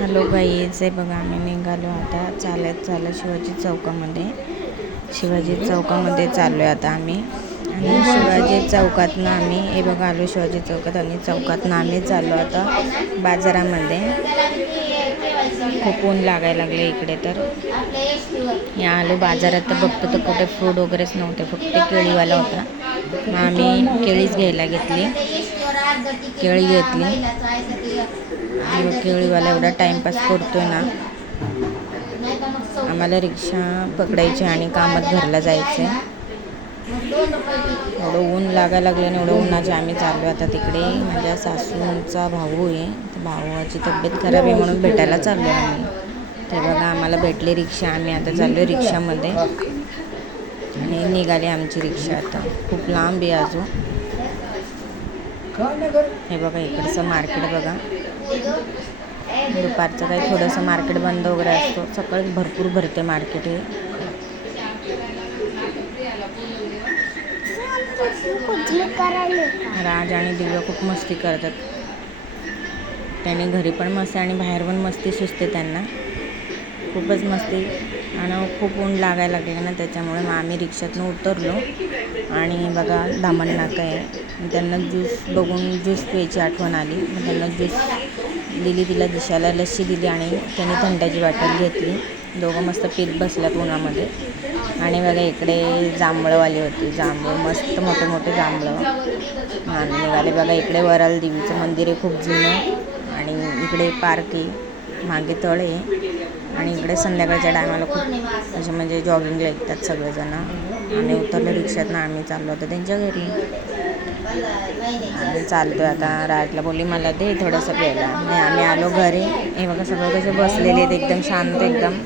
Hello guys, हे बघा आम्ही निघालो आता चालत शिवाजी चौकामध्ये चाललो आहे आता आम्ही. आणि शिवाजी चौकातनं आम्ही हे बघा आलो शिवाजी चौकात आणि चौकातनं आम्ही चाललो आता बाजारामध्ये. खूप ऊन लागायला लागले इकडे, तर या आलो बाजारात. तर बघतो तर कुठे फ्रूट वगैरेच नव्हते, फक्त केळीवाला होता. मग आम्ही केळीच घ्यायला घेतली. केळी घेतली आणि केळीवाला एवढा टाईमपास करतोय ना. आम्हाला रिक्षा पकडायची आणि कामात घरला जायचं आहे. एवढं ऊन लागायला लागलं आणि एवढं उन्हाचे आम्ही चाललो आता तिकडे. माझ्या सासूंचा भाऊ आहे, भावाची तब्येत खराब आहे म्हणून भेटायला चाललो आहे आम्ही. ते बघा आम्हाला भेटली रिक्षा, आम्ही आता चाललो आहे रिक्षामध्ये आणि निघाली आमची रिक्षा. आता खूप लांब आहे अजून. हे बघा इकडचं मार्केट बघा. दुपारचं काही थोडंसं मार्केट बंद वगैरे असतो, सकाळी भरपूर भरते मार्केट हे. राज आणि दिव्या खूप मस्ती करतात. त्याने घरी पण मस्ती आणि बाहेर पण मस्ती सुचते त्यांना, खूपच मस्ती. आणि खूप ऊन लागायला लागले ना, त्याच्यामुळे मग आम्ही रिक्षातून उतरलो आणि बघा दामण नाका आहे. त्यांना ज्यूस बघून ज्यूस प्यायची आठवण आली. मग त्यांना ज्यूस दिली, तिला दिशाला लस्सी दिली आणि त्यांनी थंडाची बाटली घेतली. दोघं मस्त पीत बसल्यात उन्हामध्ये. आणि बघा इकडे जांभळंवाली होती, जांभळं मस्त मोठे मोठे जांभळं आम्ही निघाले. बघा इकडे वराल देवीचं मंदिर आहे खूप जुनं आणि इकडे पार्क आहे, मागे तळ आहे. आणि इकडे संध्याकाळच्या टायमाला खूप असे म्हणजे जॉगिंगला येतात सगळेजण. आणि उतरलो रिक्षातनं आम्ही चाललो होतो त्यांच्या घरी. आम्ही चालतो आता. राजला बोलली मला दे थोडंसं प्यायला. आम्ही आलो घरी. हे बघा सगळं कसे बसलेले आहेत, एकदम शांत एकदम.